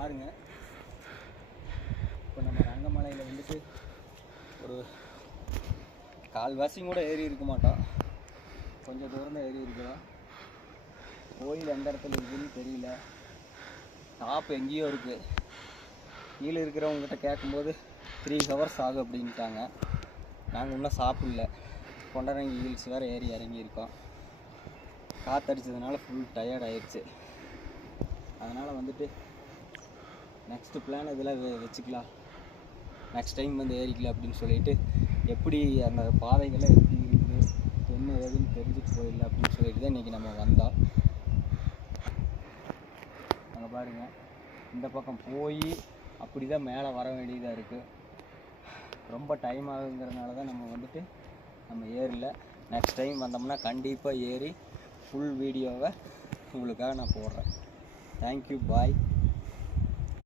பாருங்கள். இப்போ நம்ம ரங்கமலையில் வந்துட்டு ஒரு கால்வாசியும் கூட ஏறி இருக்க மாட்டோம், கொஞ்சம் தூரம் தான் ஏறி இருக்கிறோம். கோயில் எந்த இடத்துல இருக்குதுன்னு தெரியல, டாப் எங்கேயோ இருக்குது. கீழே இருக்கிறவங்ககிட்ட கேட்கும்போது 3 hours ஆகும் அப்படின்ட்டாங்க. நாங்கள் இன்னும் சாப்பிடல, கொண்டரங்கி ஹில்ஸ் வேறு ஏறி இறங்கியிருக்கோம். காற்றடிச்சதுனால ஃபுல் டயர்ட் ஆயிடுச்சு. அதனால் வந்துட்டு நெக்ஸ்ட்டு பிளான் இதில் வச்சுக்கலாம், நெக்ஸ்ட் டைம் வந்து ஏறிக்கலாம் அப்படின்னு சொல்லிட்டு, எப்படி அந்த பாதைகள்லாம் எப்படி இருக்குது என்ன ஏதுன்னு தெரிஞ்சுட்டு போயிடல அப்படின்னு சொல்லிட்டு தான் இன்றைக்கி நம்ம வந்தோம். அங்கே பாருங்கள், இந்த பக்கம் போய் அப்படி தான் மேலே வர வேண்டியதாக இருக்குது. ரொம்ப டைம் ஆகுங்கிறதுனால தான் நம்ம வந்துட்டு நம்ம ஏறல. நெக்ஸ்ட் டைம் வந்தோம்னா கண்டிப்பாக ஏறி ஃபுல் வீடியோவை உங்களுக்காக நான் போடுறேன். தேங்க்யூ, பாய்.